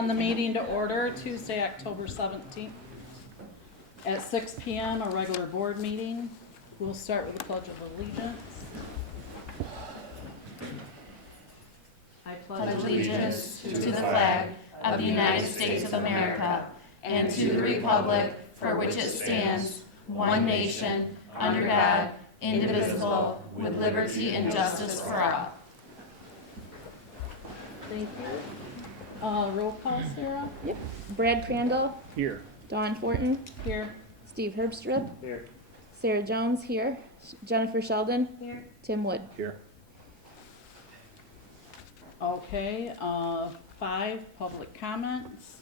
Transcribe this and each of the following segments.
calling the meeting to order Tuesday, October 17th at 6 p.m., a regular board meeting. We'll start with the Pledge of Allegiance. I pledge allegiance to the flag of the United States of America and to the republic for which it stands, one nation, under God, indivisible, with liberty and justice for all. Thank you. Roll call, Sarah? Yep. Brad Crandall. Here. Dawn Fortin. Here. Steve Herbstrip. Here. Sarah Jones here. Jennifer Sheldon. Here. Tim Wood. Here. Okay, 5 public comments.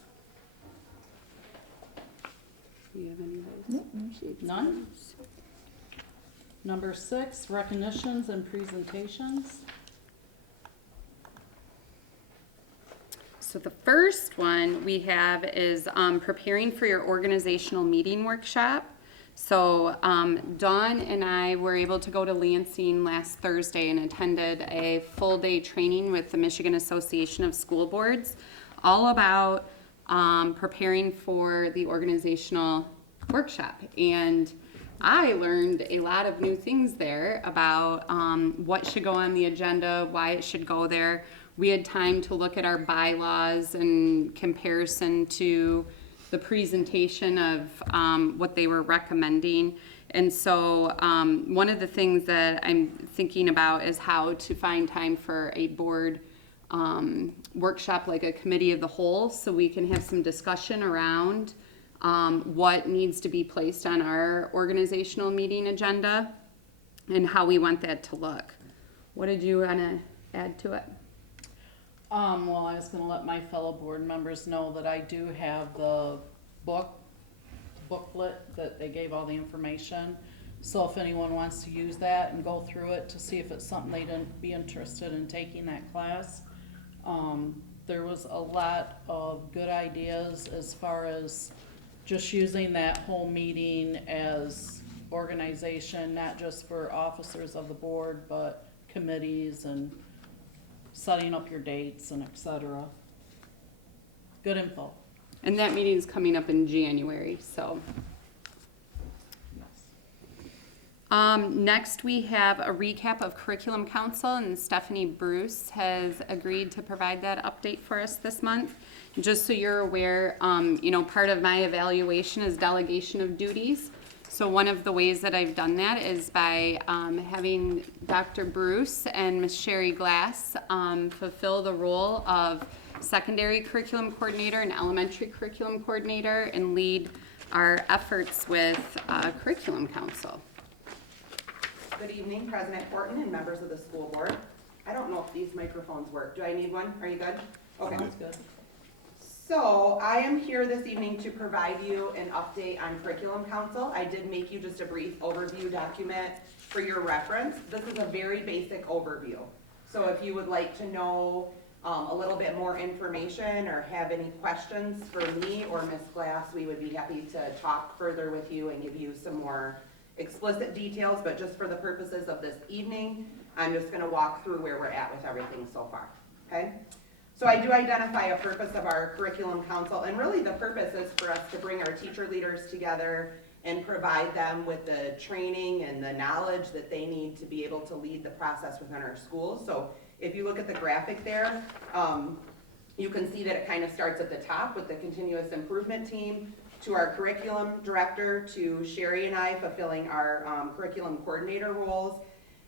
Do you have any of those? Nope, no sheets. None. Number 6, recognitions and presentations. So the first one we have is preparing for your organizational meeting workshop. So Dawn and I were able to go to Lansing last Thursday and attended a full day training with the Michigan Association of School Boards, all about preparing for the organizational workshop. And I learned a lot of new things there about what should go on the agenda, why it should go there. We had time to look at our bylaws in comparison to the presentation of what they were recommending. And so one of the things that I'm thinking about is how to find time for a board workshop, like a committee of the whole, so we can have some discussion around what needs to be placed on our organizational meeting agenda and how we want that to look. What did you want to add to it? Well, I was going to let my fellow board members know that I do have the booklet that they gave all the information. So if anyone wants to use that and go through it to see if it's something they'd be interested in taking that class. There was a lot of good ideas as far as just using that whole meeting as organization, not just for officers of the board, but committees and setting up your dates and etc. Good info. And that meeting is coming up in January, so. Next we have a recap of Curriculum Council, and Stephanie Bruce has agreed to provide that update for us this month. Just so you're aware, part of my evaluation is delegation of duties. So one of the ways that I've done that is by having Dr. Bruce and Ms. Sherry Glass fulfill the role of secondary curriculum coordinator and elementary curriculum coordinator and lead our efforts with Curriculum Council. Good evening, President Horton and members of the school board. I don't know if these microphones work. Do I need one? Are you good? Okay. Sounds good. So I am here this evening to provide you an update on Curriculum Council. I did make you just a brief overview document for your reference. This is a very basic overview. So if you would like to know a little bit more information or have any questions for me or Ms. Glass, we would be happy to talk further with you and give you some more explicit details, but just for the purposes of this evening, I'm just going to walk through where we're at with everything so far, okay? So I do identify a purpose of our Curriculum Council, and really the purpose is for us to bring our teacher leaders together and provide them with the training and the knowledge that they need to be able to lead the process within our schools. So if you look at the graphic there, you can see that it kind of starts at the top with the continuous improvement team, to our curriculum director, to Sherry and I fulfilling our curriculum coordinator roles,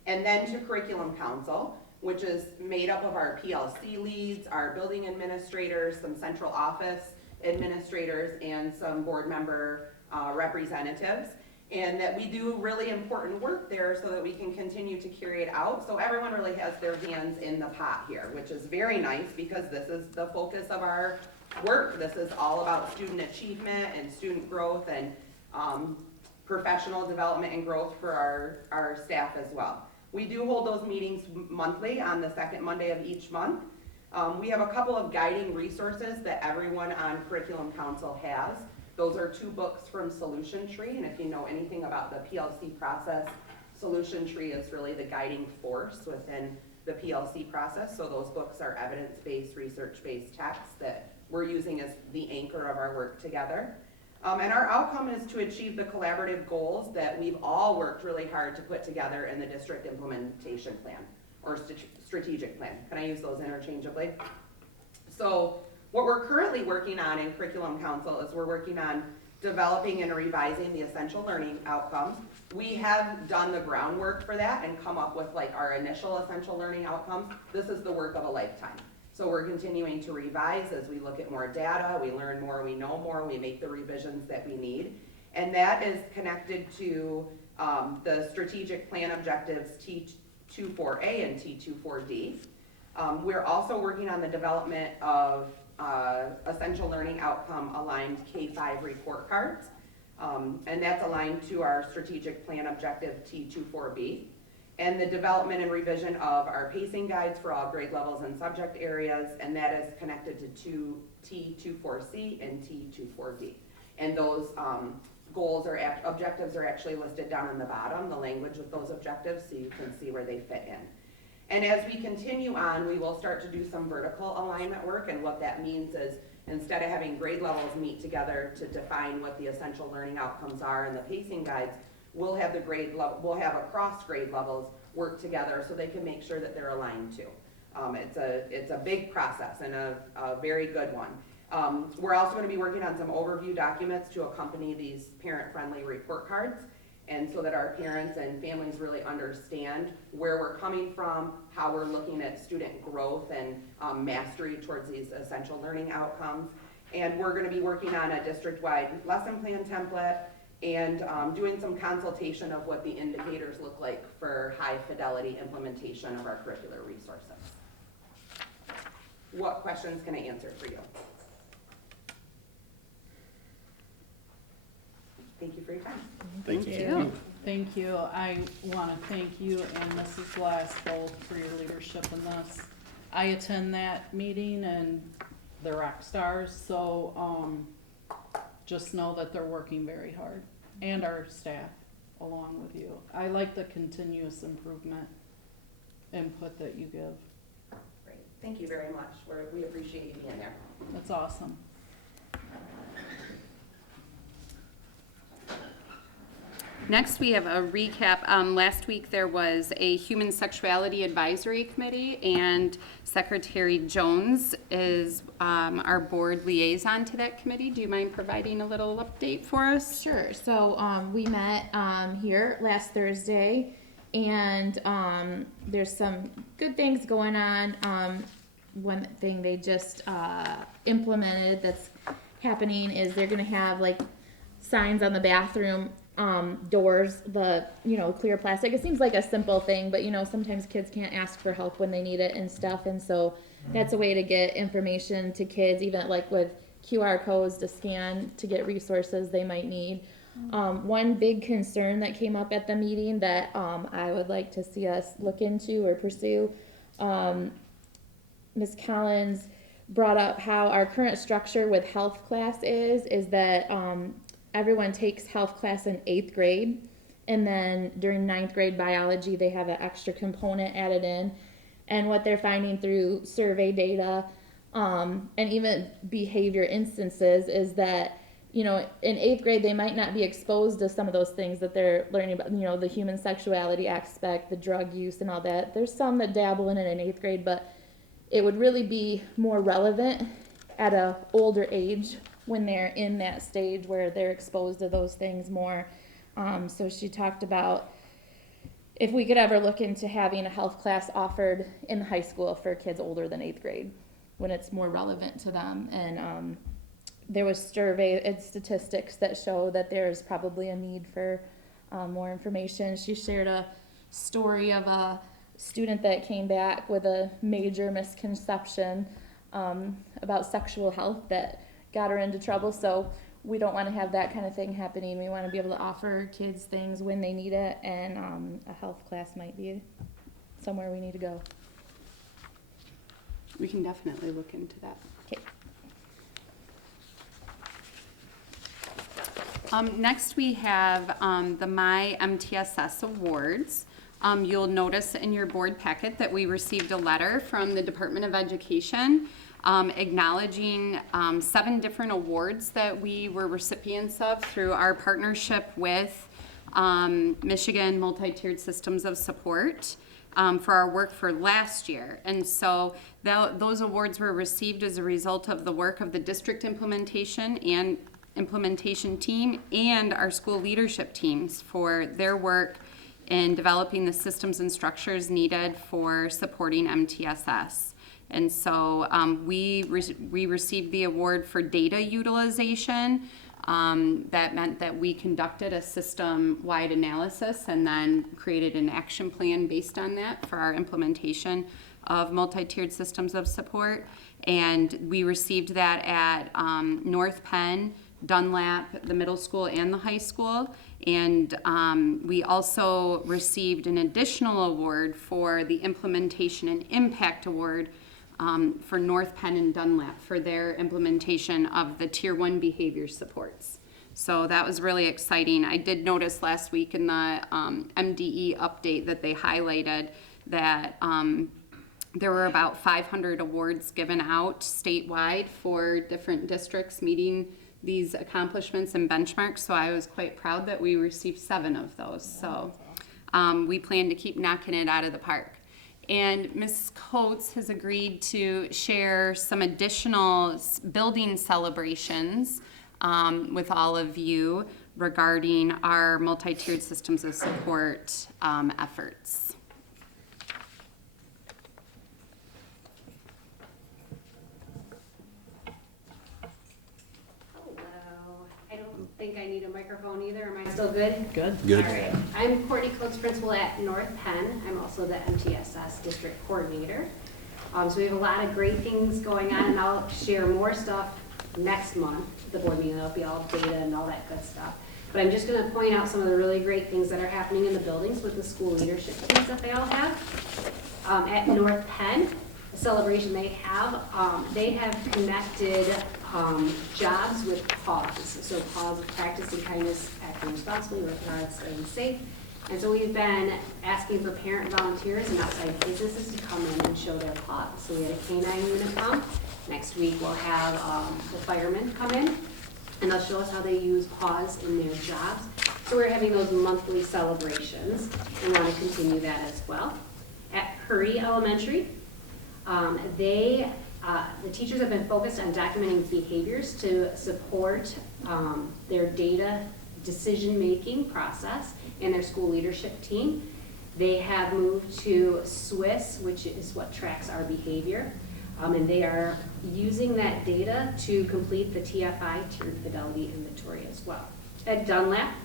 and then to Curriculum Council, which is made up of our PLC leads, our building administrators, some central office administrators, and some board member representatives. And that we do really important work there so that we can continue to carry it out. So everyone really has their hands in the pot here, which is very nice because this is the focus of our work. This is all about student achievement and student growth and professional development and growth for our staff as well. We do hold those meetings monthly on the second Monday of each month. We have a couple of guiding resources that everyone on Curriculum Council has. Those are 2 books from Solution Tree, and if you know anything about the PLC process, Solution Tree is really the guiding force within the PLC process. So those books are evidence-based, research-based texts that we're using as the anchor of our work together. And our outcome is to achieve the collaborative goals that we've all worked really hard to put together in the district implementation plan or strategic plan. Can I use those interchangeably? So what we're currently working on in Curriculum Council is we're working on developing and revising the essential learning outcomes. We have done the groundwork for that and come up with like our initial essential learning outcomes. This is the work of a lifetime. So we're continuing to revise as we look at more data, we learn more, we know more, we make the revisions that we need. And that is connected to the strategic plan objectives T24A and T24D. We're also working on the development of essential learning outcome aligned K-5 report cards. And that's aligned to our strategic plan objective T24B. And the development and revision of our pacing guides for all grade levels and subject areas, and that is connected to T24C and T24D. And those goals or objectives are actually listed down on the bottom, the language of those objectives, so you can see where they fit in. And as we continue on, we will start to do some vertical alignment work, and what that means is instead of having grade levels meet together to define what the essential learning outcomes are in the pacing guides, we'll have we'll have across grade levels work together so they can make sure that they're aligned too. It's a big process and a very good one. We're also going to be working on some overview documents to accompany these parent-friendly report cards, and so that our parents and families really understand where we're coming from, how we're looking at student growth and mastery towards these essential learning outcomes. And we're going to be working on a district-wide lesson plan template and doing some consultation of what the indicators look like for high fidelity implementation of our curricular resources. What questions can I answer for you? Thank you for your time. Thank you. you. Thank you. I want to thank you and Mrs. Glass both for your leadership in this. I attend that meeting and they're rock stars, so just know that they're working very hard, and our staff along with you. I like the continuous improvement input that you give. Great. Thank you very much. We appreciate you being there. That's awesome. Next, we have a recap. Last week, there was a Human Sexuality Advisory Committee, and Secretary Jones is our board liaison to that committee. Do you mind providing a little update for us? Sure. So we met here last Thursday, and there's some good things going on. One thing they just implemented that's happening is they're going to have like signs on the bathroom doors, the clear plastic. It seems like a simple thing, but sometimes kids can't ask for help when they need it and stuff, and so that's a way to get information to kids, even like with QR codes to scan to get resources they might need. One big concern that came up at the meeting that I would like to see us look into or pursue, Ms. Collins brought up how our current structure with health class is that everyone takes health class in 8th grade, and then during 9th grade biology they have an extra component added in. And what they're finding through survey data and even behavior instances is that in 8th grade they might not be exposed to some of those things that they're learning about, the human sexuality aspect, the drug use and all that. There's some that dabble in it in 8th grade, but it would really be more relevant at a older age when they're in that stage where they're exposed to those things more. So she talked about if we could ever look into having a health class offered in high school for kids older than 8th grade when it's more relevant to them. And there was survey and statistics that show that there's probably a need for more information. She shared a story of a student that came back with a major misconception about sexual health that got her into trouble. So we don't want to have that kind of thing happening. We want to be able to offer kids things when they need it, and a health class might be somewhere we need to go. We can definitely look into that. Okay. Next, we have the My MTSS Awards. You'll notice in your board packet that we received a letter from the Department of Education acknowledging 7 different awards that we were recipients of through our partnership with Michigan Multi-Tiered Systems of Support for our work for last year. And so those awards were received as a result of the work of the district implementation team and our school leadership teams for their work in developing the systems and structures needed for supporting MTSS. And so we received the award for data utilization. That meant that we conducted a system-wide analysis and then created an action plan based on that for our implementation of multi-tiered systems of support. And we received that at North Penn, Dunlap, the middle school and the high school. And we also received an additional award for the Implementation and Impact Award for North Penn and Dunlap for their implementation of the Tier 1 behavior supports. So that was really exciting. I did notice last week in the MDE update that they highlighted that there were about 500 awards given out statewide for different districts meeting these accomplishments and benchmarks. So I was quite proud that we received 7 of those. So we plan to keep knocking it out of the park. And Ms. Coates has agreed to share some additional building celebrations with all of you regarding our multi-tiered systems of support efforts. I don't think I need a microphone either. Am I still good? Good. All right. I'm Courtney Coates, principal at North Penn. I'm also the MTSS district coordinator. So we have a lot of great things going on, and I'll share more stuff next month. The board meeting, there'll be all data and all that good stuff. But I'm just going to point out some of the really great things that are happening in the buildings with the school leadership teams that they all have. At North Penn, the celebration they have connected jobs with pause. So pause of practicing kindness, acting responsibly, working hard, staying safe. And so we've been asking for parent volunteers and outside businesses to come in and show their pause. So we had a canine unit come. Next week we'll have the firemen come in and they'll show us how they use pause in their jobs. So we're having those monthly celebrations and want to continue that as well. At Curry Elementary, the teachers have been focused on documenting behaviors to support their data decision-making process and their school leadership team. They have moved to Swiss, which is what tracks our behavior, and they are using that data to complete the TFI, Tiered Fidelity Inventory as well. At Dunlap,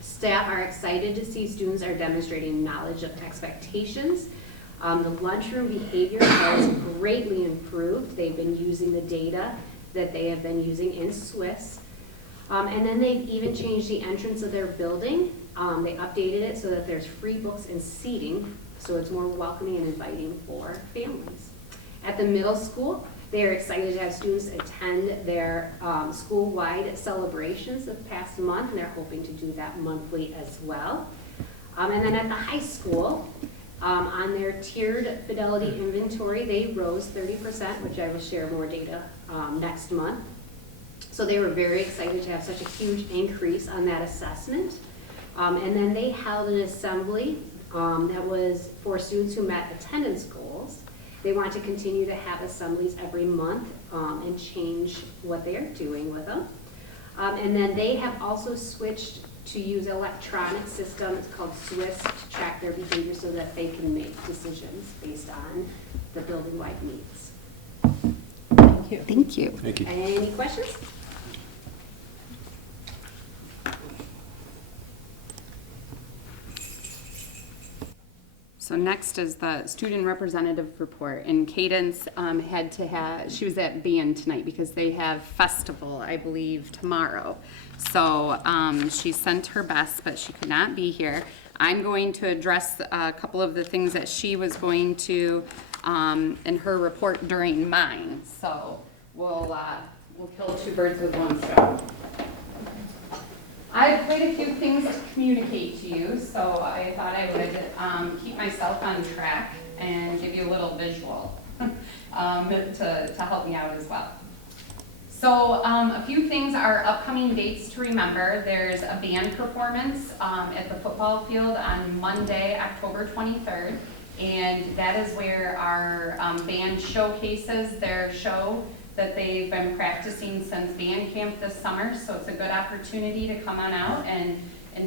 staff are excited to see students are demonstrating knowledge of expectations. The lunchroom behavior has greatly improved. They've been using the data that they have been using in Swiss. And then they've even changed the entrance of their building. They updated it so that there's free books and seating, so it's more welcoming and inviting for families. At the middle school, they are excited to have students attend their school-wide celebrations the past month, and they're hoping to do that monthly as well. And then at the high school, on their tiered fidelity inventory, they rose 30%, which I will share more data next month. So they were very excited to have such a huge increase on that assessment. And then they held an assembly that was for students who met attendance goals. They want to continue to have assemblies every month and change what they're doing with them. And then they have also switched to use an electronic system, it's called Swiss, to track their behavior so that they can make decisions based on the building-wide needs. Thank you. Thank you. Thank you. Any questions? So next is the student representative report, and Cadence she was at band tonight because they have festival, I believe, tomorrow. So she sent her best, but she could not be here. I'm going to address a couple of the things that she was going to in her report during mine. So we'll kill 2 birds with 1 stone. I have quite a few things to communicate to you, so I thought I would keep myself on track and give you a little visual. to help me out as well. So a few things are upcoming dates to remember. There's a band performance at the football field on Monday, October 23rd. And that is where our band showcases their show that they've been practicing since band camp this summer. So it's a good opportunity to come on out and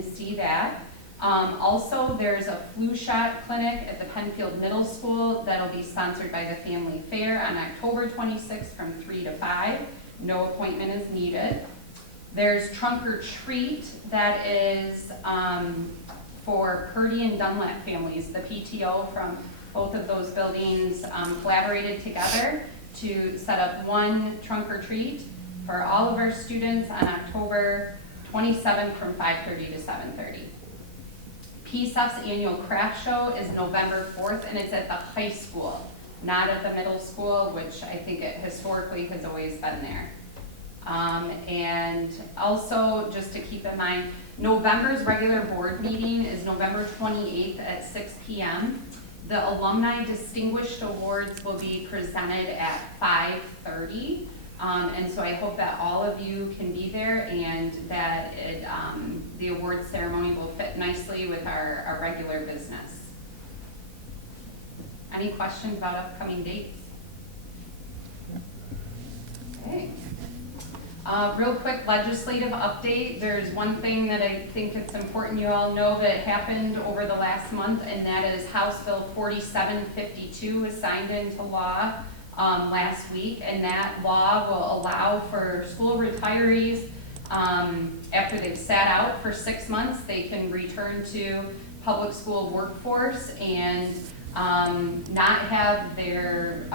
see that. Also, there's a flu shot clinic at the Pennfield Middle School that'll be sponsored by the Family Fair on October 26th from 3 to 5. No appointment is needed. There's Trunk or Treat that is for Purdy and Dunlap families. The PTO from both of those buildings collaborated together to set up one trunk or treat for all of our students on October 27th from 5:30 to 7:30. PSEF's annual craft show is November 4th, and it's at the high school, not at the middle school, which I think it historically has always been there. And also, just to keep in mind, November's regular board meeting is November 28th at 6 p.m. The Alumni Distinguished Awards will be presented at 5:30. And so I hope that all of you can be there and that the awards ceremony will fit nicely with our regular business. Any questions about upcoming dates? Okay. Real quick legislative update. There's one thing that I think it's important you all know that happened over the last month, and that is House Bill 4752 was signed into law last week, and that law will allow for school retirees, after they've sat out for 6 months, they can return to public school workforce and not have their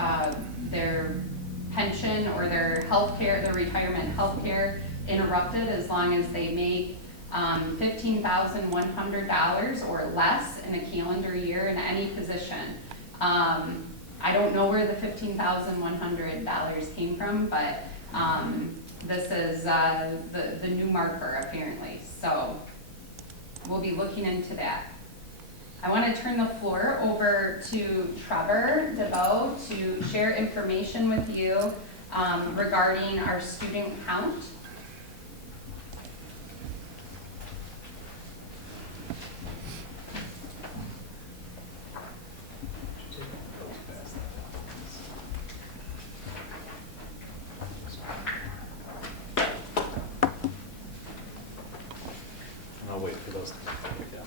pension or their health care, their retirement health care interrupted as long as they make $15,100 or less in a calendar year in any position. I don't know where the $15,100 came from, but this is the new marker apparently. So we'll be looking into that. I want to turn the floor over to Trevor DeVoe to share information with you regarding our student count. I'll wait for those to come back again.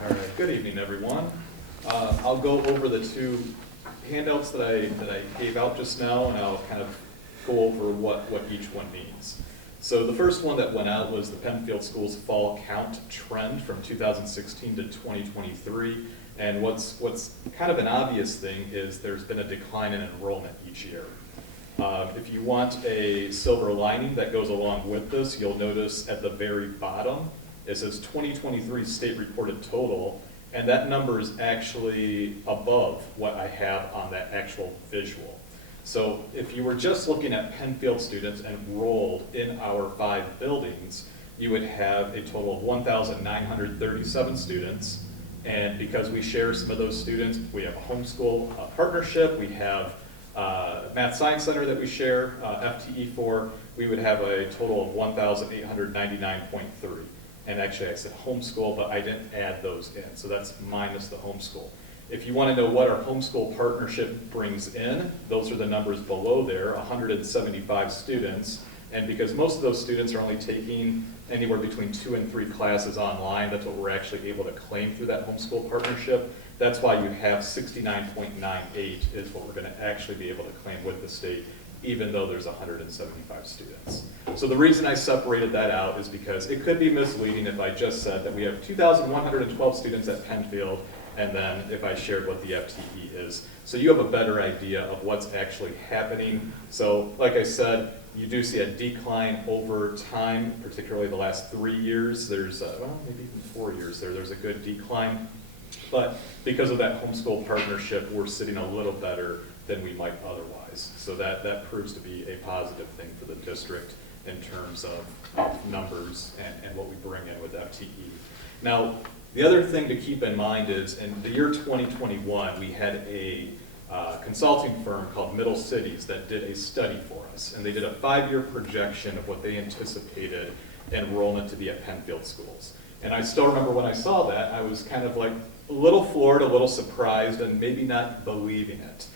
All right, good evening, everyone. I'll go over the two handouts that I gave out just now, and I'll kind of go over what each one means. So the first one that went out was the Pennfield Schools fall count trend from 2016 to 2023. And what's kind of an obvious thing is there's been a decline in enrollment each year. If you want a silver lining that goes along with this, you'll notice at the very bottom, it says 2023 state reported total, and that number is actually above what I have on that actual visual. So if you were just looking at Pennfield students enrolled in our 5 buildings, you would have a total of 1,937 students. And because we share some of those students, we have a homeschool partnership, we have Math Science Center that we share FTE for, we would have a total of 1,899.3. And actually I said homeschool, but I didn't add those in, so that's minus the homeschool. If you want to know what our homeschool partnership brings in, those are the numbers below there, 175 students. And because most of those students are only taking anywhere between 2 and 3 classes online, that's what we're actually able to claim through that homeschool partnership. That's why you have 69.98 is what we're going to actually be able to claim with the state, even though there's 175 students. So the reason I separated that out is because it could be misleading if I just said that we have 2,112 students at Pennfield, and then if I shared what the FTE is. So you have a better idea of what's actually happening. So like I said, you do see a decline over time, particularly the last 3 years. There's, well, maybe even 4 years there's a good decline. But because of that homeschool partnership, we're sitting a little better than we might otherwise. So that proves to be a positive thing for the district in terms of numbers and what we bring in with FTE. Now, the other thing to keep in mind is in the year 2021, we had a consulting firm called Middle Cities that did a study for us, and they did a 5-year projection of what they anticipated enrollment to be at Pennfield schools. And I still remember when I saw that, I was kind of like a little floored, a little surprised, and maybe not believing it.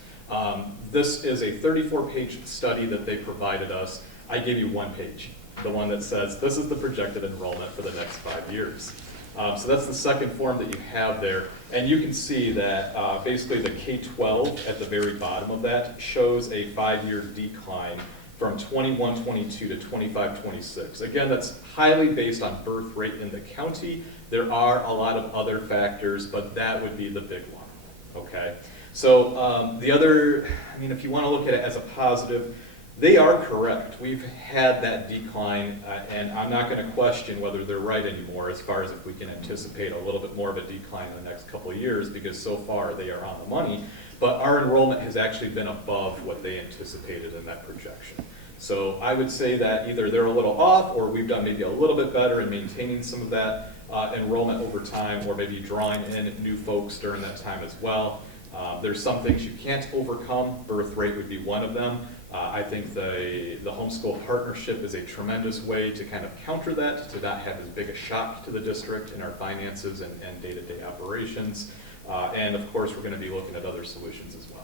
This is a 34-page study that they provided us. I gave you 1 page, the one that says this is the projected enrollment for the next 5 years. So that's the second form that you have there. And you can see that basically the K-12 at the very bottom of that shows a 5-year decline from 21-22 to 25-26. Again, that's highly based on birth rate in the county. There are a lot of other factors, but that would be the big one, okay? So the other, I mean, if you want to look at it as a positive, they are correct. We've had that decline, and I'm not going to question whether they're right anymore as far as if we can anticipate a little bit more of a decline in the next couple of years, because so far they are on the money. But our enrollment has actually been above what they anticipated in that projection. So I would say that either they're a little off, or we've done maybe a little bit better in maintaining some of that enrollment over time, or maybe drawing in new folks during that time as well. There's some things you can't overcome. Birth rate would be one of them. I think the homeschool partnership is a tremendous way to kind of counter that, to not have as big a shock to the district in our finances and day-to-day operations. And of course, we're going to be looking at other solutions as well.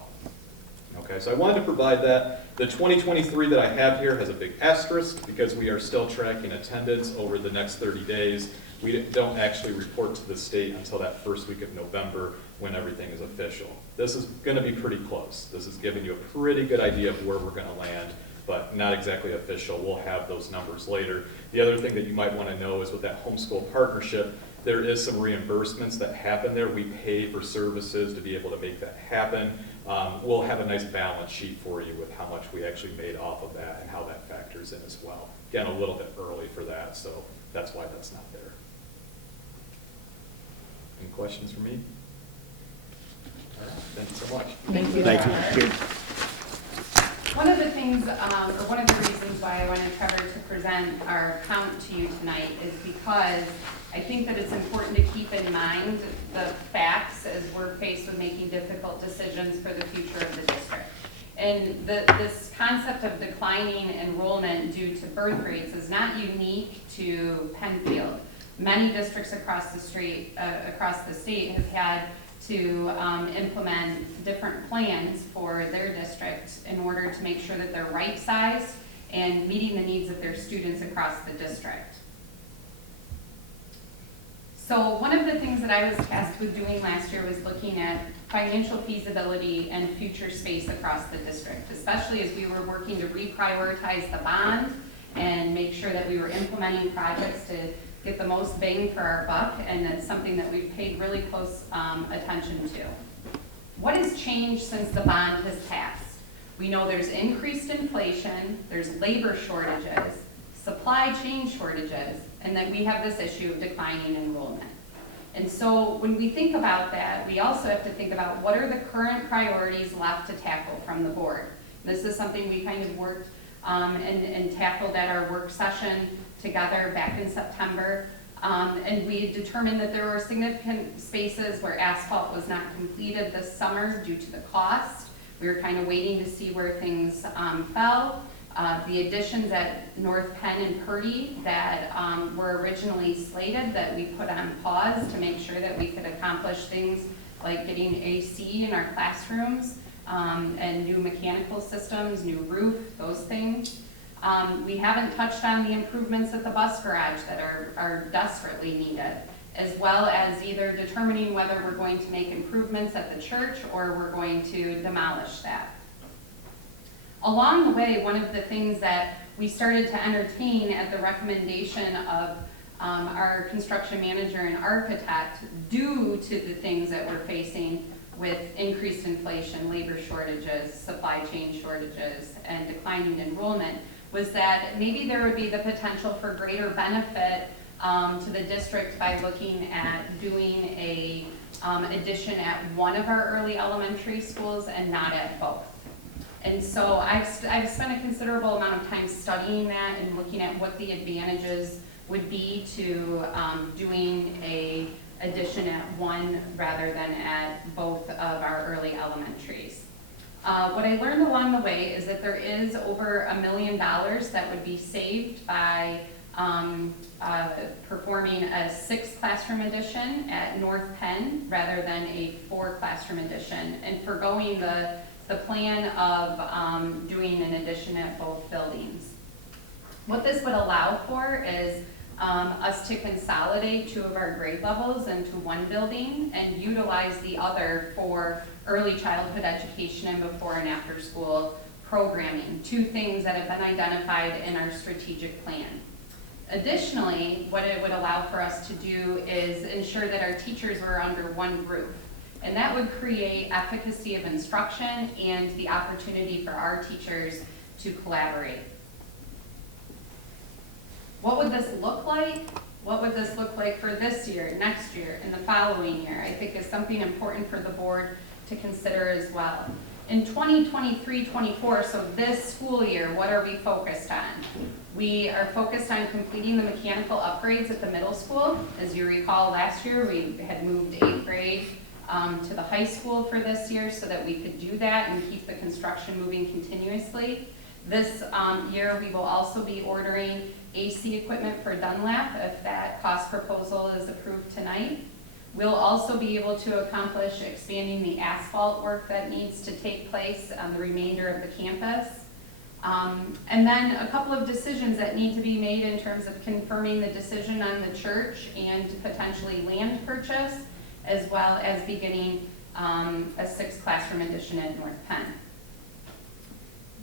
Okay, so I wanted to provide that. The 2023 that I have here has a big asterisk because we are still tracking attendance over the next 30 days. We don't actually report to the state until that first week of November when everything is official. This is going to be pretty close. This is giving you a pretty good idea of where we're going to land, but not exactly official. We'll have those numbers later. The other thing that you might want to know is with that homeschool partnership, there is some reimbursements that happen there. We pay for services to be able to make that happen. We'll have a nice balance sheet for you with how much we actually made off of that and how that factors in as well. Again, a little bit early for that, so that's why that's not there. Any questions for me? All right, thank you so much. Thank you. Thank you. One of the things, or one of the reasons why I wanted Trevor to present our count to you tonight is because I think that it's important to keep in mind the facts as we're faced with making difficult decisions for the future of the district. And this concept of declining enrollment due to birth rates is not unique to Pennfield. Many districts across the state have had to implement different plans for their district in order to make sure that they're right-sized and meeting the needs of their students across the district. So one of the things that I was tasked with doing last year was looking at financial feasibility and future space across the district, especially as we were working to reprioritize the bond and make sure that we were implementing projects to get the most bang for our buck, and that's something that we've paid really close attention to. What has changed since the bond has passed? We know there's increased inflation, there's labor shortages, supply chain shortages, and that we have this issue of declining enrollment. And so when we think about that, we also have to think about what are the current priorities left to tackle from the board. This is something we kind of worked and tackled at our work session together back in September. And we determined that there were significant spaces where asphalt was not completed this summer due to the cost. We were kind of waiting to see where things fell. The additions at North Penn and Purdy that were originally slated that we put on pause to make sure that we could accomplish things like getting AC in our classrooms and new mechanical systems, new roof, those things. We haven't touched on the improvements at the bus garage that are desperately needed, as well as either determining whether we're going to make improvements at the church or we're going to demolish that. Along the way, one of the things that we started to entertain at the recommendation of our construction manager and architect, due to the things that we're facing with increased inflation, labor shortages, supply chain shortages, and declining enrollment, was that maybe there would be the potential for greater benefit to the district by looking at doing a addition at one of our early elementary schools and not at both. And so I've spent a considerable amount of time studying that and looking at what the advantages would be to doing a addition at one rather than at both of our early elementaries. What I learned along the way is that there is over $1 million that would be saved by performing a 6 classroom addition at North Penn rather than a 4 classroom addition, and forgoing the plan of doing an addition at both buildings. What this would allow for is us to consolidate 2 of our grade levels into one building and utilize the other for early childhood education and before and after school programming, 2 things that have been identified in our strategic plan. Additionally, what it would allow for us to do is ensure that our teachers were under one roof. And that would create efficacy of instruction and the opportunity for our teachers to collaborate. What would this look like? What would this look like for this year, next year, and the following year? I think is something important for the board to consider as well. In 2023-24, so this school year, what are we focused on? We are focused on completing the mechanical upgrades at the middle school. As you recall, last year we had moved 8th grade to the high school for this year so that we could do that and keep the construction moving continuously. This year we will also be ordering AC equipment for Dunlap if that cost proposal is approved tonight. We'll also be able to accomplish expanding the asphalt work that needs to take place on the remainder of the campus. And then a couple of decisions that need to be made in terms of confirming the decision on the church and potentially land purchase, as well as beginning a 6 classroom addition at North Penn.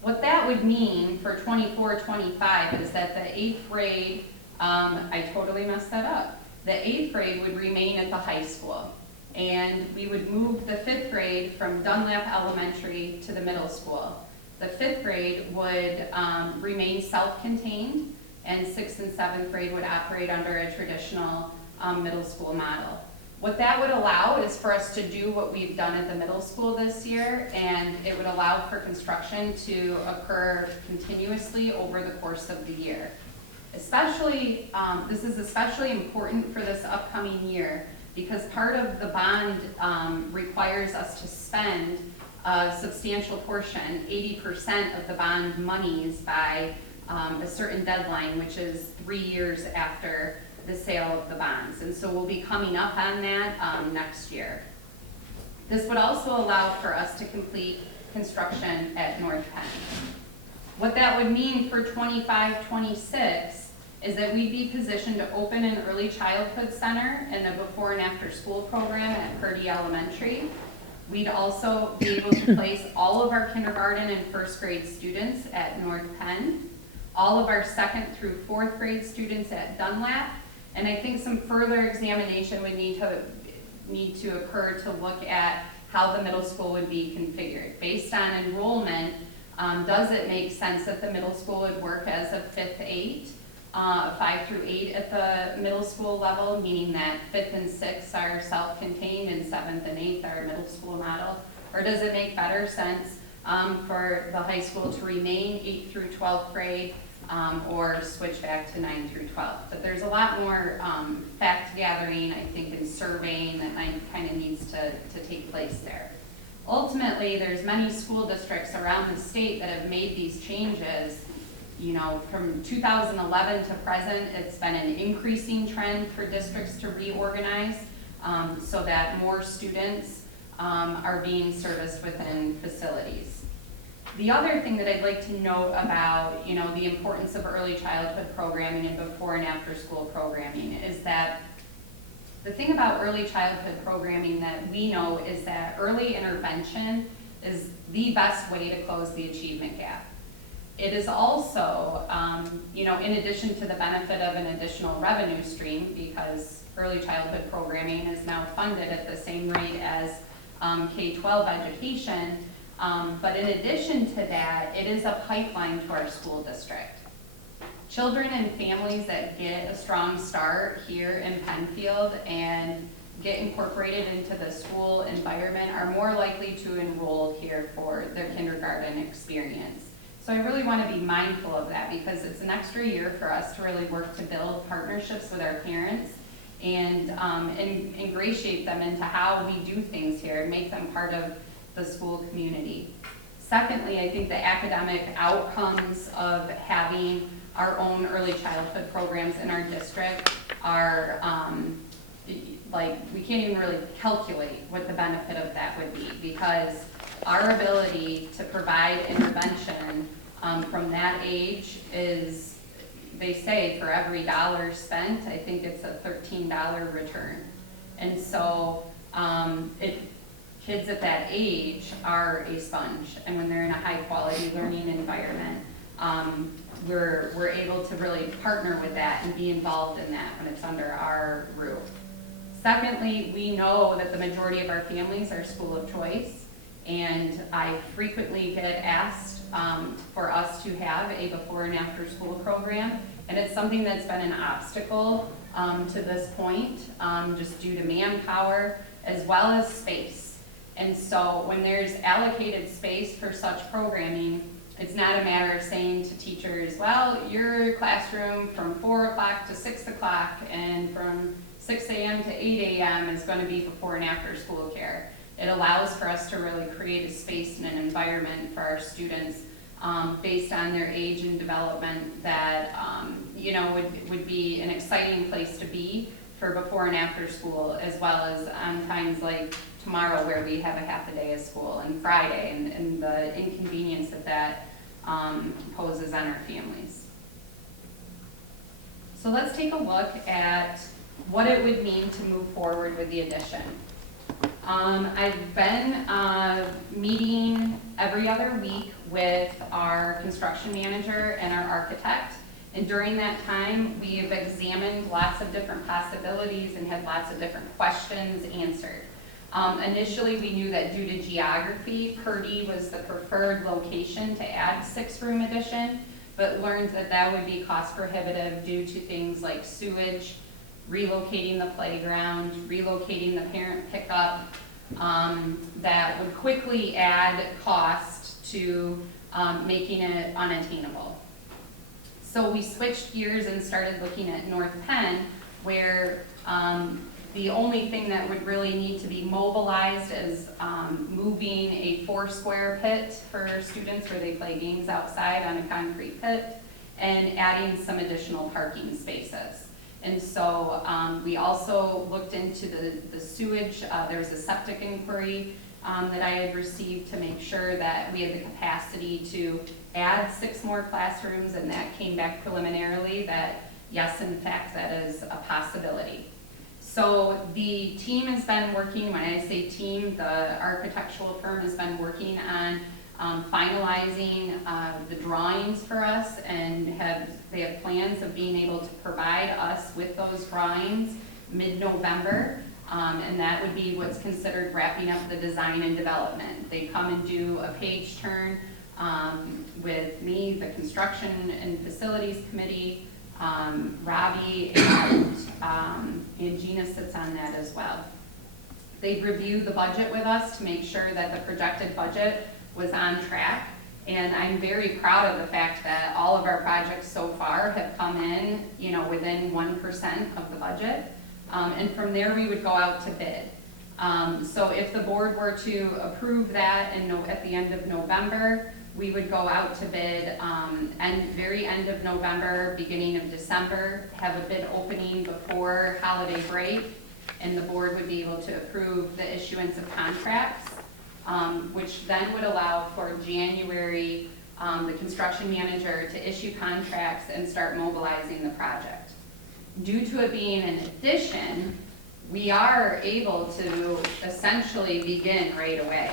What that would mean for 24-25 is that the 8th grade, I totally messed that up. The 8th grade would remain at the high school, and we would move the 5th grade from Dunlap Elementary to the middle school. The 5th grade would remain self-contained, and 6th and 7th grade would operate under a traditional middle school model. What that would allow is for us to do what we've done at the middle school this year, and it would allow for construction to occur continuously over the course of the year. Especially, this is especially important for this upcoming year because part of the bond requires us to spend a substantial portion, 80% of the bond monies by a certain deadline, which is 3 years after the sale of the bonds. And so we'll be coming up on that next year. This would also allow for us to complete construction at North Penn. What that would mean for 25-26 is that we'd be positioned to open an early childhood center and a before and after school program at Purdy Elementary. We'd also be able to place all of our kindergarten and 1st grade students at North Penn, all of our 2nd through 4th grade students at Dunlap, and I think some further examination would need to occur to look at how the middle school would be configured. Based on enrollment, does it make sense that the middle school would work as a 5th 8, 5 through 8 at the middle school level, meaning that 5th and 6th are self-contained and 7th and 8th are a middle school model? Or does it make better sense for the high school to remain 8th through 12th grade or switch back to 9 through 12? But there's a lot more fact gathering, I think, and surveying that kind of needs to take place there. Ultimately, there's many school districts around the state that have made these changes. You know, from 2011 to present, it's been an increasing trend for districts to reorganize so that more students are being serviced within facilities. The other thing that I'd like to note about, you know, the importance of early childhood programming and before and after school programming is that the thing about early childhood programming that we know is that early intervention is the best way to close the achievement gap. It is also, you know, in addition to the benefit of an additional revenue stream, because early childhood programming is now funded at the same rate as K-12 education, but in addition to that, it is a pipeline to our school district. Children and families that get a strong start here in Pennfield and get incorporated into the school environment are more likely to enroll here for their kindergarten experience. So I really want to be mindful of that because it's an extra year for us to really work to build partnerships with our parents and ingratiate them into how we do things here and make them part of the school community. Secondly, I think the academic outcomes of having our own early childhood programs in our district are we can't even really calculate what the benefit of that would be because our ability to provide intervention from that age is, they say for every dollar spent, I think it's a $13 return. And so kids at that age are a sponge, and when they're in a high quality learning environment, we're able to really partner with that and be involved in that when it's under our roof. Secondly, we know that the majority of our families are school of choice, and I frequently get asked for us to have a before and after school program, and it's something that's been an obstacle to this point, just due to manpower as well as space. And so when there's allocated space for such programming, it's not a matter of saying to teachers, well, your classroom from 4 o'clock to 6 o'clock and from 6 a.m. to 8 a.m. is going to be before and after school care. It allows for us to really create a space and an environment for our students based on their age and development that would be an exciting place to be for before and after school, as well as on times like tomorrow where we have a half a day of school and Friday and the inconvenience that poses on our families. So let's take a look at what it would mean to move forward with the addition. I've been meeting every other week with our construction manager and our architect, and during that time we have examined lots of different possibilities and had lots of different questions answered. Initially we knew that due to geography, Purdy was the preferred location to add 6-room addition, but learned that that would be cost prohibitive due to things like sewage, relocating the playground, relocating the parent pickup, that would quickly add cost to making it unattainable. So we switched gears and started looking at North Penn, where the only thing that would really need to be mobilized is moving a 4-square pit for students where they play games outside on a concrete pit and adding some additional parking spaces. And so we also looked into the sewage. There was a septic inquiry that I had received to make sure that we had the capacity to add 6 more classrooms, and that came back preliminarily that yes, in fact, that is a possibility. So the team has been working, when I say team, the architectural firm has been working on finalizing the drawings for us, and they have plans of being able to provide us with those drawings mid-November, and that would be what's considered wrapping up the design and development. They come and do a page turn with me, the construction and facilities committee, Robbie, and Gina sits on that as well. They review the budget with us to make sure that the projected budget was on track, and I'm very proud of the fact that all of our projects so far have come in, within 1% of the budget, and from there we would go out to bid. So if the board were to approve that at the end of November, we would go out to bid very end of November, beginning of December, have a bid opening before holiday break, and the board would be able to approve the issuance of contracts, which then would allow for January, the construction manager to issue contracts and start mobilizing the project. Due to it being an addition, we are able to essentially begin right away.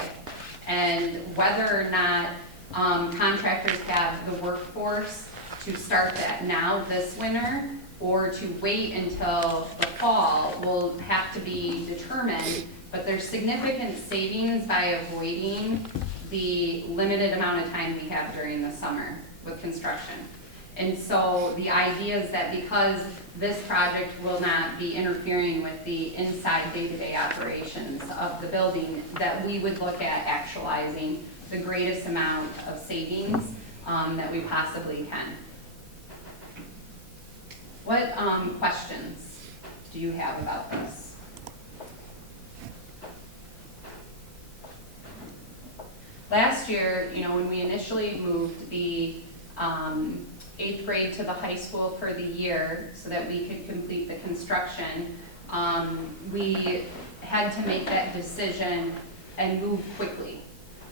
And whether or not contractors have the workforce to start that now this winter or to wait until the fall will have to be determined, but there's significant savings by avoiding the limited amount of time we have during the summer with construction. And so the idea is that because this project will not be interfering with the inside day-to-day operations of the building, that we would look at actualizing the greatest amount of savings that we possibly can. What questions do you have about this? Last year, when we initially moved the 8th grade to the high school for the year so that we could complete the construction, we had to make that decision and move quickly.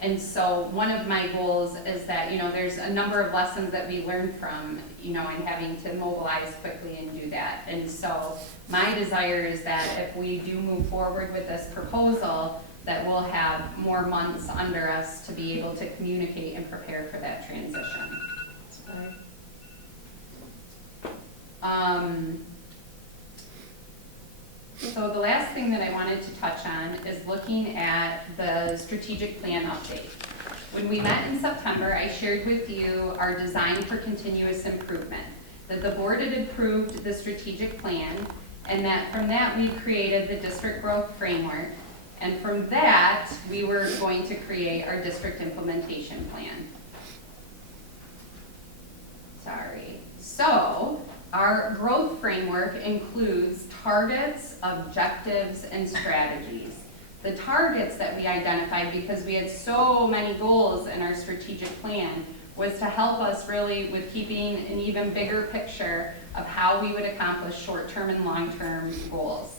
And so one of my goals is that, there's a number of lessons that we learned from, and having to mobilize quickly and do that. And so my desire is that if we do move forward with this proposal, that we'll have more months under us to be able to communicate and prepare for that transition. So the last thing that I wanted to touch on is looking at the strategic plan update. When we met in September, I shared with you our design for continuous improvement, that the board had approved the strategic plan, and that from that we created the district growth framework, and from that we were going to create our district implementation plan. So our growth framework includes targets, objectives, and strategies. The targets that we identified, because we had so many goals in our strategic plan, was to help us really with keeping an even bigger picture of how we would accomplish short-term and long-term goals.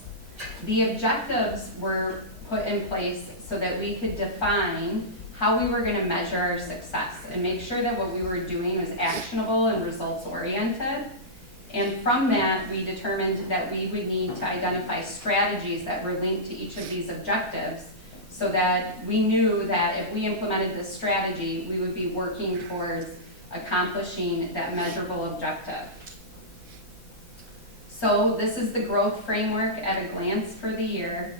The objectives were put in place so that we could define how we were going to measure our success and make sure that what we were doing was actionable and results-oriented. And from that, we determined that we would need to identify strategies that were linked to each of these objectives so that we knew that if we implemented this strategy, we would be working towards accomplishing that measurable objective. So this is the growth framework at a glance for the year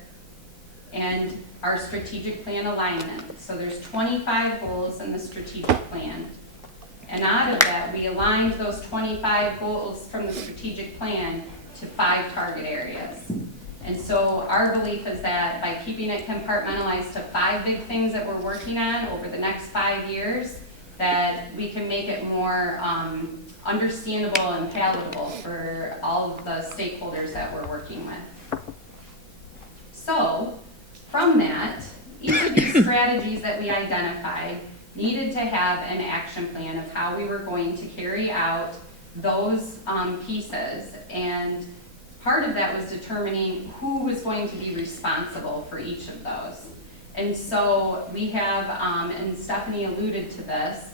and our strategic plan alignment. So there's 25 goals in the strategic plan. And out of that, we aligned those 25 goals from the strategic plan to 5 target areas. And so our belief is that by keeping it compartmentalized to 5 big things that we're working on over the next 5 years, that we can make it more understandable and palatable for all of the stakeholders that we're working with. So from that, each of these strategies that we identified needed to have an action plan of how we were going to carry out those pieces. And part of that was determining who was going to be responsible for each of those. And so we have, and Stephanie alluded to this,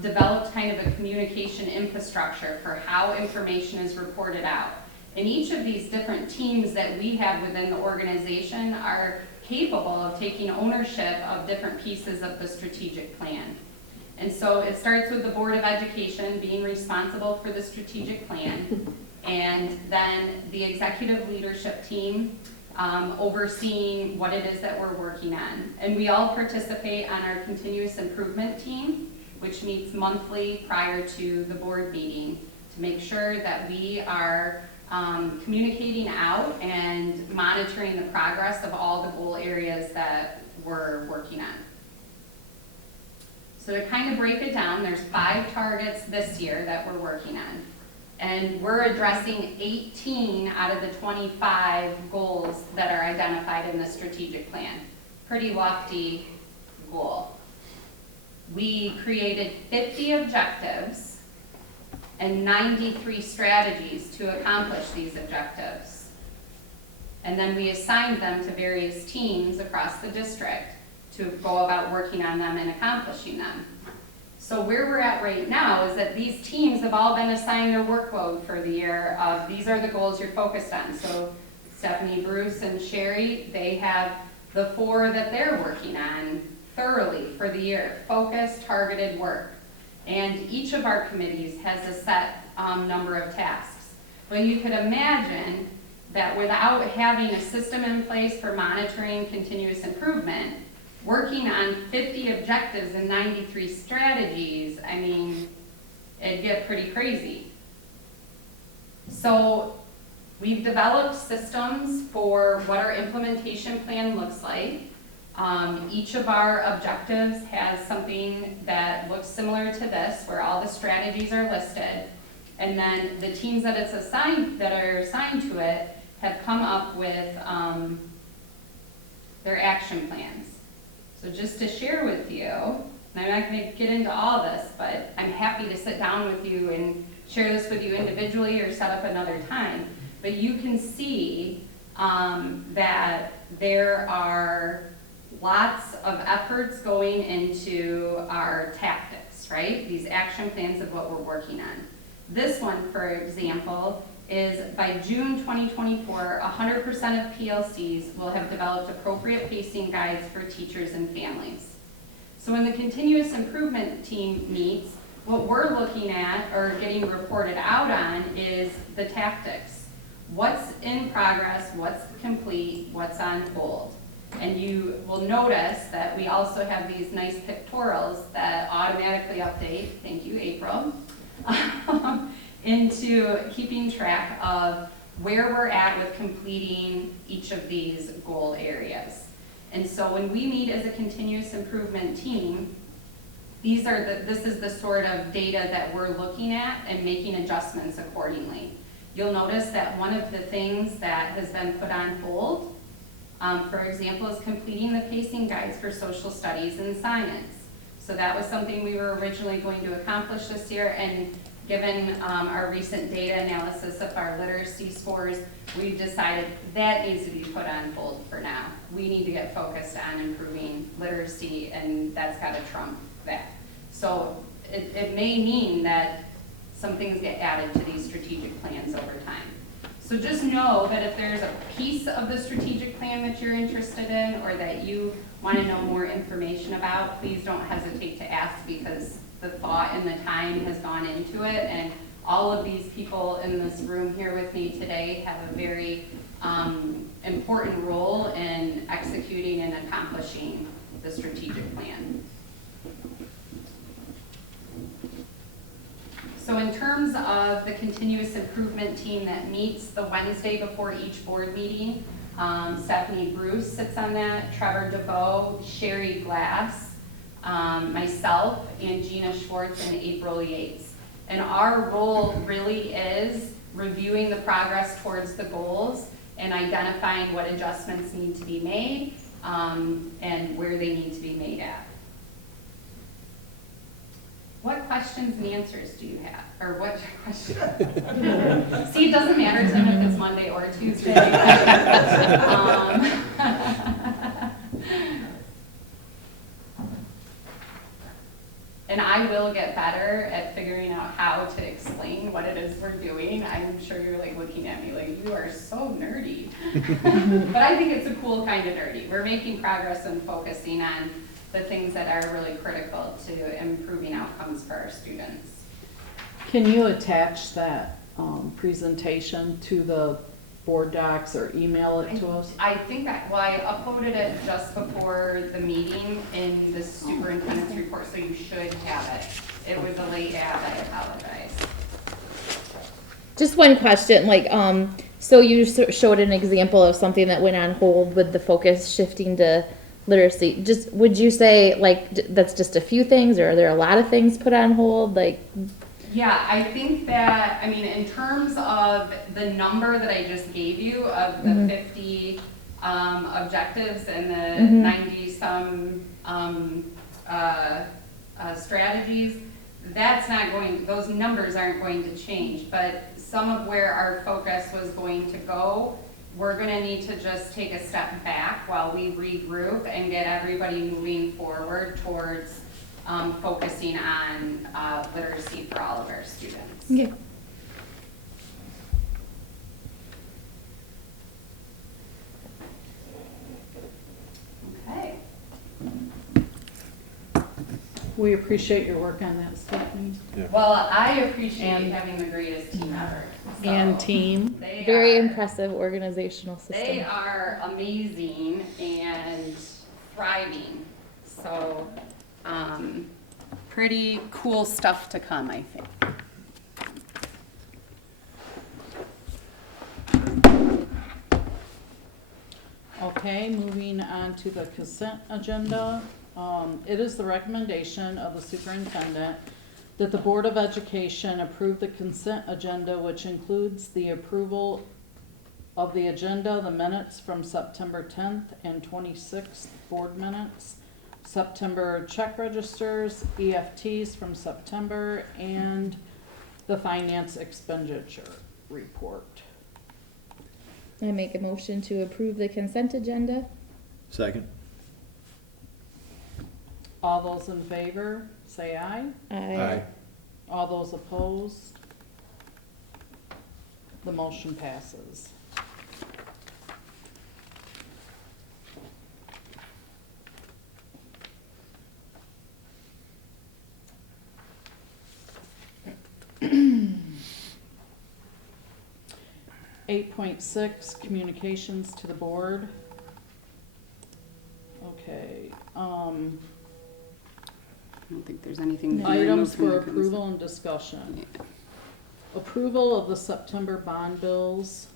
developed kind of a communication infrastructure for how information is reported out. And each of these different teams that we have within the organization are capable of taking ownership of different pieces of the strategic plan. And so it starts with the Board of Education being responsible for the strategic plan, and then the executive leadership team overseeing what it is that we're working on. And we all participate on our continuous improvement team, which meets monthly prior to the board meeting to make sure that we are communicating out and monitoring the progress of all the goal areas that we're working on. So to kind of break it down, there's 5 targets this year that we're working on. And we're addressing 18 out of the 25 goals that are identified in the strategic plan. Pretty lofty goal. We created 50 objectives and 93 strategies to accomplish these objectives. And then we assigned them to various teams across the district to go about working on them and accomplishing them. So where we're at right now is that these teams have all been assigned their workload for the year of these are the goals you're focused on. So Stephanie, Bruce, and Sherry, they have the 4 that they're working on thoroughly for the year. Focused, targeted work. And each of our committees has a set number of tasks. But you could imagine that without having a system in place for monitoring continuous improvement, working on 50 objectives and 93 strategies, I mean, it'd get pretty crazy. So we've developed systems for what our implementation plan looks like. Each of our objectives has something that looks similar to this, where all the strategies are listed. And then the teams that are assigned to it have come up with their action plans. So just to share with you, and I'm not going to get into all this, but I'm happy to sit down with you and share this with you individually or set up another time. But you can see that there are lots of efforts going into our tactics, right? These action plans of what we're working on. This one, for example, is by June 2024, 100% of PLCs will have developed appropriate pacing guides for teachers and families. So when the continuous improvement team meets, what we're looking at or getting reported out on is the tactics. What's in progress, what's complete, what's on hold. And you will notice that we also have these nice pictorials that automatically update, thank you, April, into keeping track of where we're at with completing each of these goal areas. And so when we meet as a continuous improvement team, this is the sort of data that we're looking at and making adjustments accordingly. You'll notice that one of the things that has been put on hold, for example, is completing the pacing guides for social studies and science. So that was something we were originally going to accomplish this year, and given our recent data analysis of our literacy scores, we've decided that needs to be put on hold for now. We need to get focused on improving literacy, and that's got to trump that. So it may mean that some things get added to these strategic plans over time. So just know that if there's a piece of the strategic plan that you're interested in or that you want to know more information about, please don't hesitate to ask, because the thought and the time has gone into it, and all of these people in this room here with me today have a very important role in executing and accomplishing the strategic plan. So in terms of the continuous improvement team that meets the Wednesday before each board meeting, Stephanie Bruce sits on that, Trevor DeVoe, Sherry Glass, myself, and Gina Schwartz and April Yates. And our role really is reviewing the progress towards the goals and identifying what adjustments need to be made and where they need to be made at. What questions and answers do you have? Or what questions? See, it doesn't matter to them if it's Monday or Tuesday. And I will get better at figuring out how to explain what it is we're doing. I'm sure you're like looking at me like, you are so nerdy. But I think it's a cool kind of nerdy. We're making progress and focusing on the things that are really critical to improving outcomes for our students. Can you attach that presentation to the board docs or email it to us? I think I uploaded it just before the meeting in the superintendent's report, so you should have it. It was a late add, I apologize. Just one question, like, so you showed an example of something that went on hold with the focus shifting to literacy. Just, would you say, like, that's just a few things, or are there a lot of things put on hold? Like, yeah, I think that, I mean, in terms of the number that I just gave you of the 50 objectives and the 90-some strategies, that's not going, those numbers aren't going to change, but some of where our focus was going to go, we're gonna need to just take a step back while we regroup and get everybody moving forward towards focusing on literacy for all of our students. okay. Okay. We appreciate your work on that, Stephanie. Well, I appreciate And- having the greatest team ever. So And team. they Very are- impressive organizational system. They are amazing and thriving. So, pretty cool stuff to come, I think. Okay, moving on to the consent agenda. It is the recommendation of the superintendent that the Board of Education approve the consent agenda, which includes the approval of the agenda, the minutes from September 10th and 26th board minutes, September check registers, EFTs from September, and the finance expenditure report. I make a motion to approve the consent agenda. Second. All those in favor, say aye. Aye. All those opposed? The motion passes. Eight point six, communications to the board. Okay, I don't think there's anything to be items removed from for the consent. approval and discussion. Yeah. Approval of the September bond bills.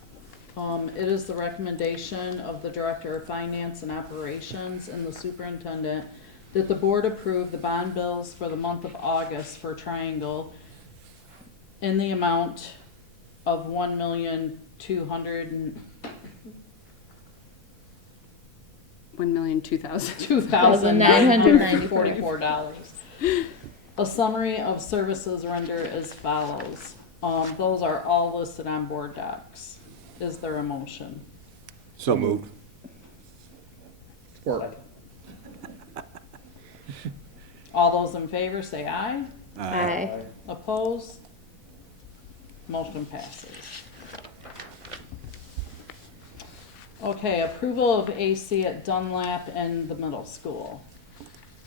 It is the recommendation of the Director of Finance and Operations and the Superintendent that the board approve the bond bills for the month of August for Triangle in the amount of $1,200,000. $1,002,000. $2,944. A summary of services rendered as follows. Those are all listed on board docs. Is there a motion? So moved. Support. All those in favor say aye. Aye. Opposed? Motion passes. Okay, approval of AC at Dunlap and the middle school.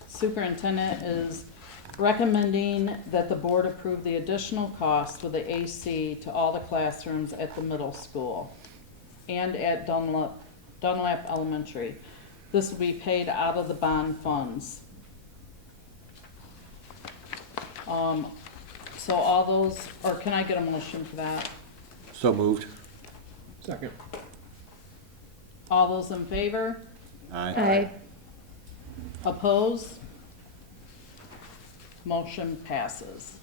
Superintendent is recommending that the board approve the additional cost for the AC to all the classrooms at the middle school and at Dunlap Elementary. This will be paid out of the bond funds. So all those, or can I get a motion for that? So moved. Second. All those in favor? Aye. Opposed? Motion passes.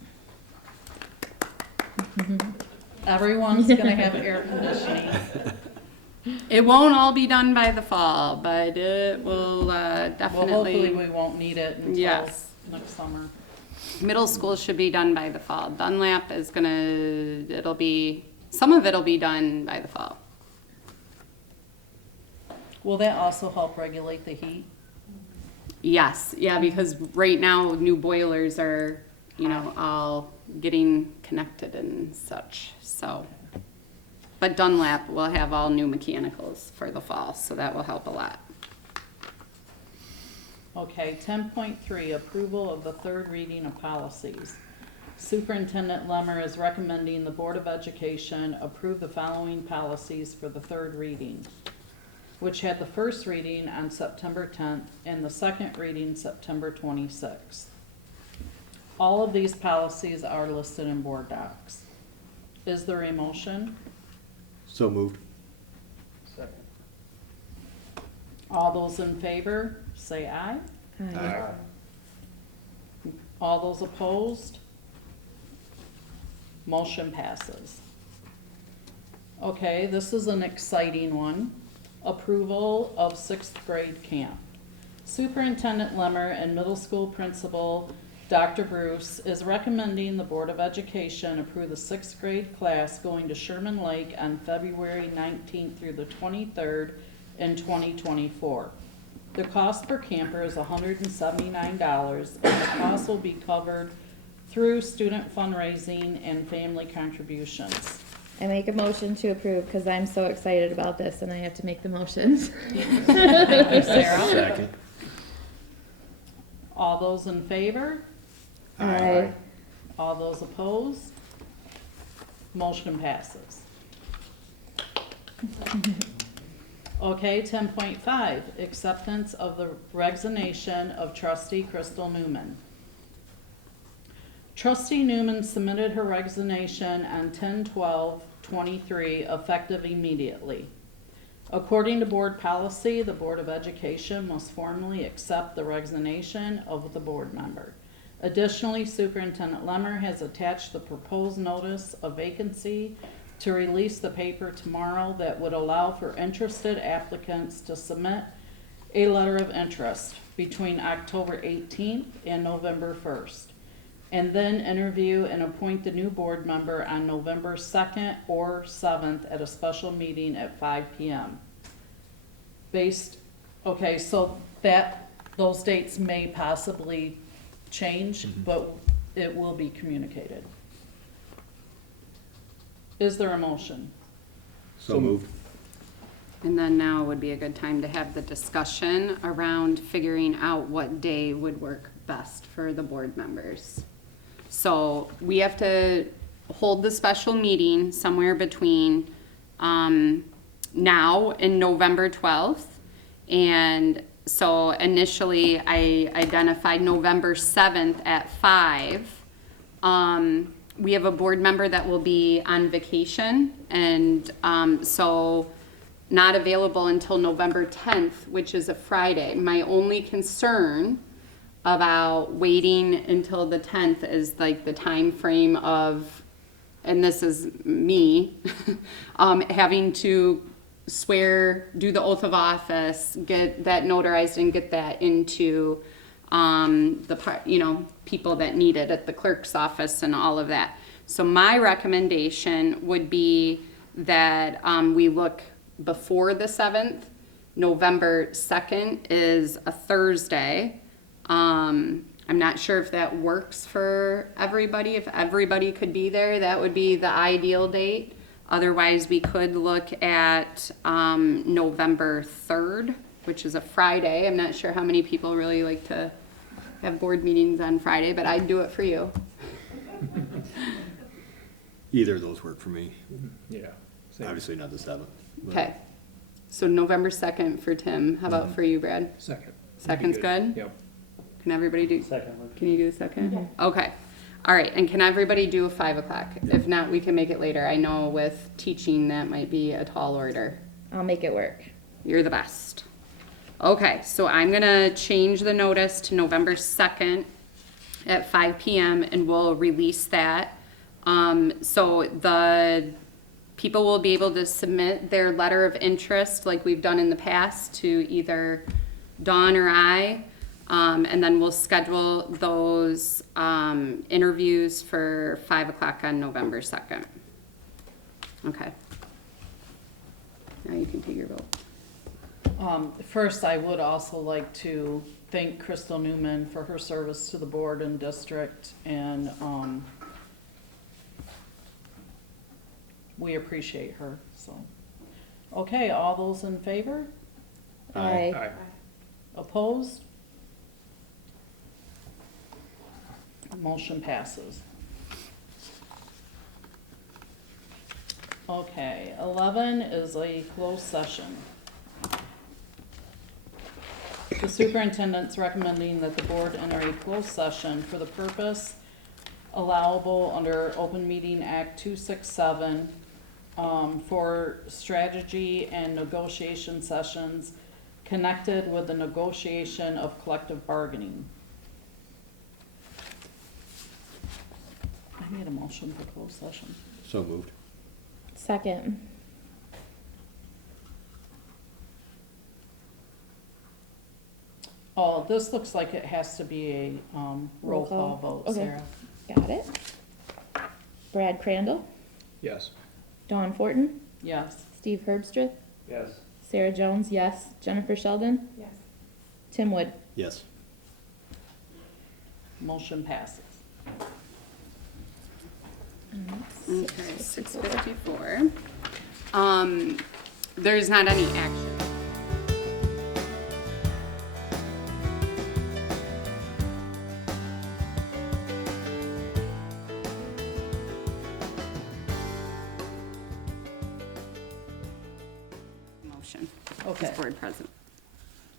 Everyone's gonna have air conditioning. It won't all be done by the fall, but it will Well, definitely. hopefully we won't need it until Yes. next summer. Middle school should be done by the fall. Dunlap is it'll be, some of it'll be done by the fall. Will that also help regulate the heat? Yes, yeah, because right now new boilers are, all getting connected and such, so. But Dunlap will have all new mechanicals for the fall, so that will help a lot. Okay, 10.3, approval of the third reading of policies. Superintendent Lemmer is recommending the Board of Education approve the following policies for the third reading, which had the first reading on September 10th and the second reading September 26th. All of these policies are listed in board docs. Is there a motion? So moved. Second. All those in favor, say aye. Aye. All those opposed? Motion passes. Okay, this is an exciting one. Approval of sixth grade camp. Superintendent Lemmer and middle school principal Dr. Bruce is recommending the Board of Education approve the sixth grade class going to Sherman Lake on February 19th through the 23rd in 2024. The cost per camper is $179, and the cost will be covered through student fundraising and family contributions. I make a motion to approve because I'm so excited about this and I have to make the motions. Thank you, Sarah. Second. All those in favor? Aye. All those opposed? Motion passes. Okay, 10.5, acceptance of the resignation of trustee Crystal Newman. Trustee Newman submitted her resignation on 10/12/23, effective immediately. According to board policy, the Board of Education must formally accept the resignation of the board member. Additionally, Superintendent Lemmer has attached the proposed notice of vacancy to release the paper tomorrow that would allow for interested applicants to submit a letter of interest between October 18th and November 1st, and then interview and appoint the new board member on November 2nd or 7th at a special meeting at 5 p.m. Okay, so those dates may possibly change, but it will be communicated. Is there a motion? So moved. And then now would be a good time to have the discussion around figuring out what day would work best for the board members. So we have to hold the special meeting somewhere between now and November 12th. And so initially I identified November 7th at 5. We have a board member that will be on vacation, and so not available until November 10th, which is a Friday. My only concern about waiting until the 10th is like the time frame of, and this is me, having to swear, do the oath of office, get that notarized and get that into people that need it at the clerk's office and all of that. So my recommendation would be that we look before the 7th. November 2nd is a Thursday. I'm not sure if that works for everybody. If everybody could be there, that would be the ideal date. Otherwise, we could look at November 3rd, which is a Friday. I'm not sure how many people really like to have board meetings on Friday, but I'd do it for you. Either of those work for me. Yeah. Same. Obviously not the 7th. but- Okay. So November 2nd for Tim. How about for you, Brad? Second. Second's good? Yep. Can everybody do? Second. Can you do the second? Okay. All right, and can everybody do 5 o'clock? If not, we can make it later. I know with teaching, that might be a tall order. I'll make it work. You're the best. Okay, so I'm gonna change the notice to November 2nd at 5 p.m. and we'll release that. So the people will be able to submit their letter of interest like we've done in the past to either Dawn or I. And then we'll schedule those interviews for 5 o'clock on November 2nd. Okay. Now you can take your vote. First, I would also like to thank Crystal Newman for her service to the board and district, and we appreciate her, so. Okay, all those in favor? Aye. Aye. Opposed? Motion passes. Okay, 11 is a closed session. The superintendent's recommending that the board enter a closed session for the purpose allowable under Open Meeting Act 267 for strategy and negotiation sessions connected with the negotiation of collective bargaining. I made a motion for closed session. So moved. Second. Oh, this looks like it has to be a roll call vote, Okay. Sarah. Got it. Brad Crandall, Yes. Dawn Fortin, Yes. Steve Herbstrith, Yes. Sarah Jones, yes. Jennifer Sheldon, Yes. Tim Wood. Yes. Motion passes. Okay, 6:54. There's not any action. Motion. Okay. As board president.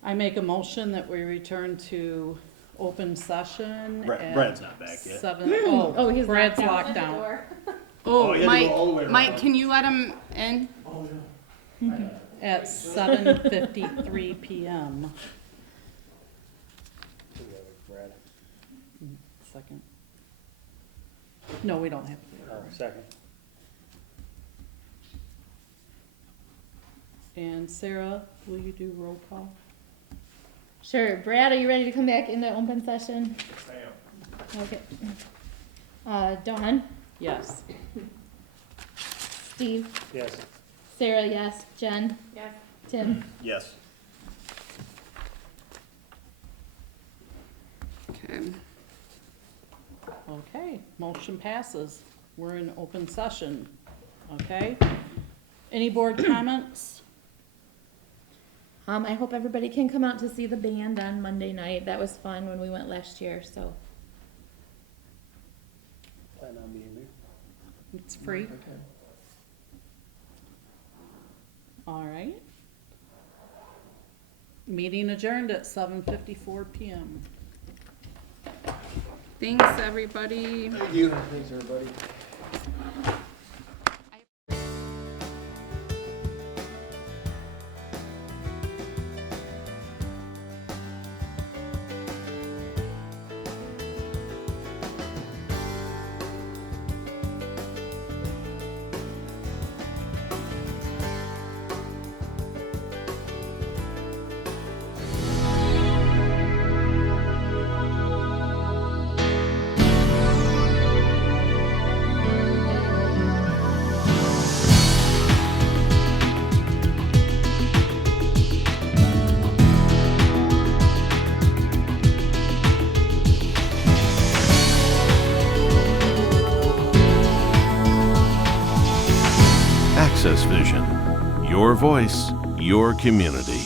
I make a motion that we return to open session at Brad's not back yet. 7. Oh, he's Brad's locked locked out. out. Oh, you had to go all the way Mike, around. can you let him in? At 7:53 PM. Second. No, we don't have to. do it. Second. And Sarah, will you do roll call? Sure. Brad, are you ready to come back into open session? I am. Okay. Dawn, Yes. Steve, Yes. Sarah, yes. Jen? Yes. Tim? Yes. Okay. Okay, motion passes. We're in open session, okay? Any board comments? I hope everybody can come out to see the band on Monday night. That was fun when we went last year, so. Plan on being there. It's free. All right. Meeting adjourned at 7:54 PM. Thanks, everybody. Thank you. Thanks, everybody. Access Vision. Your voice, your community.